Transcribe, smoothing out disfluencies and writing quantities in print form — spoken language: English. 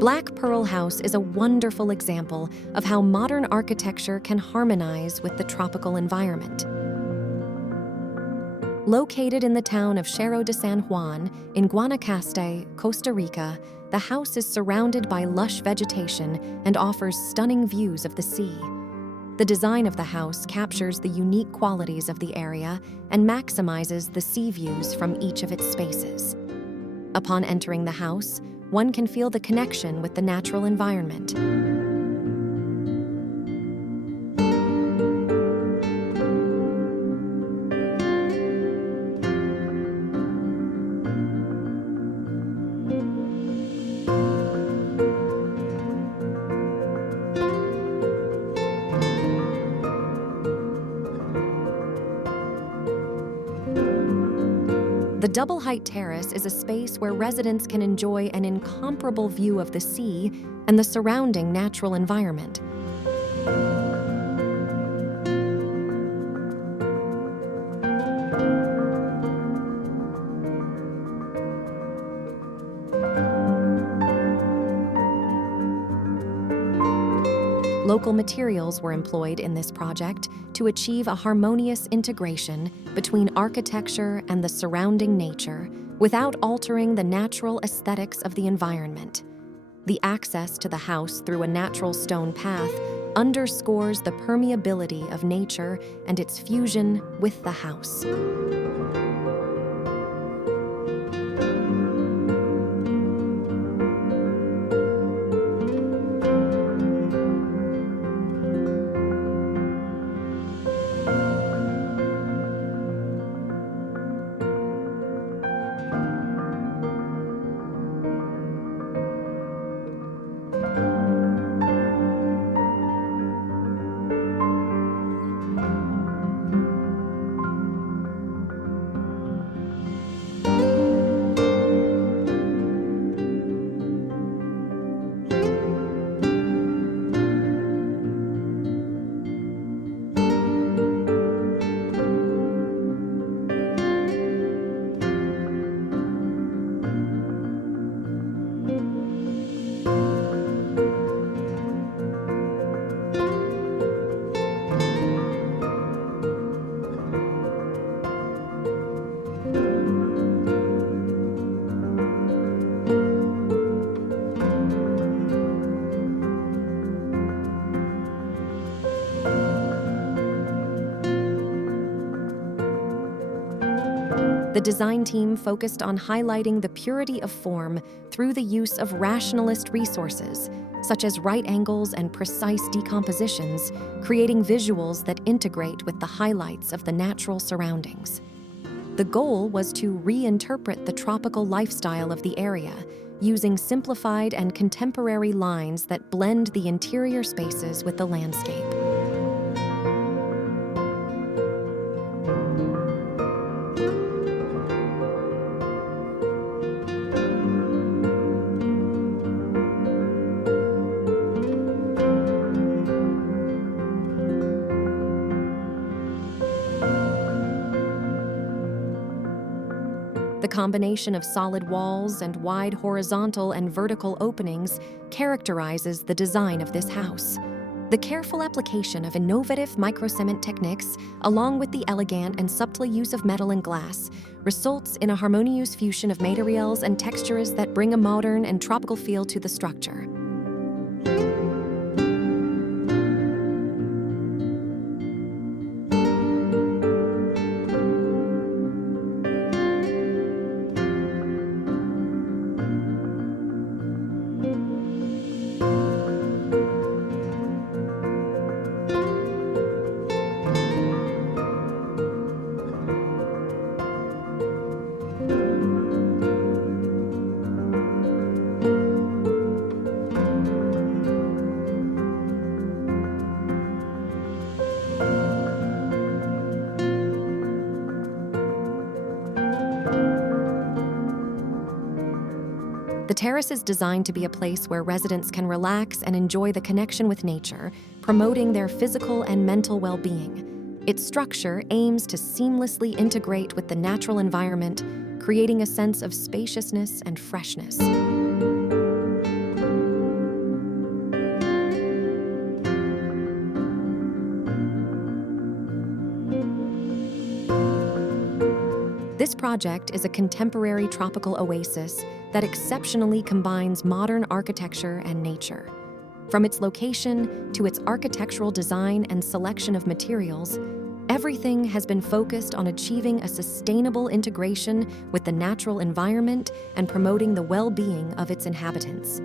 Black Pearl House is a wonderful example of how modern architecture can harmonize with the tropical environment. Located in the town of Cerro de San Juan in Guanacaste, Costa Rica, the house is surrounded by lush vegetation and offers stunning views of the sea. The design of the house captures the unique qualities of the area and maximizes the sea views from each of its spaces. Upon entering the house, one can feel the connection with the natural environment. The double-height terrace is a space where residents can enjoy an incomparable view of the sea and the surrounding natural environment. Local materials were employed in this project to achieve a harmonious integration between architecture and the surrounding nature without altering the natural aesthetics of the environment. The access to the house through a natural stone path underscores the permeability of nature and its fusion with the house. The design team focused on highlighting the purity of form through the use of rationalist resources, such as right angles and precise decompositions, creating visuals that integrate with the highlights of the natural surroundings. The goal was to reinterpret the tropical lifestyle of the area, using simplified and contemporary lines that blend the interior spaces with the landscape. The combination of solid walls and wide horizontal and vertical openings characterizes the design of this house. The careful application of innovative microcement techniques, along with the elegant and subtle use of metal and glass, results in a harmonious fusion of materials and textures that bring a modern and tropical feel to the structure. The terrace is designed to be a place where residents can relax and enjoy the connection with nature, promoting their physical and mental well-being. Its structure aims to seamlessly integrate with the natural environment, creating a sense of spaciousness and freshness. This project is a contemporary tropical oasis that exceptionally combines modern architecture and nature. From its location to its architectural design and selection of materials, everything has been focused on achieving a sustainable integration with the natural environment and promoting the well-being of its inhabitants.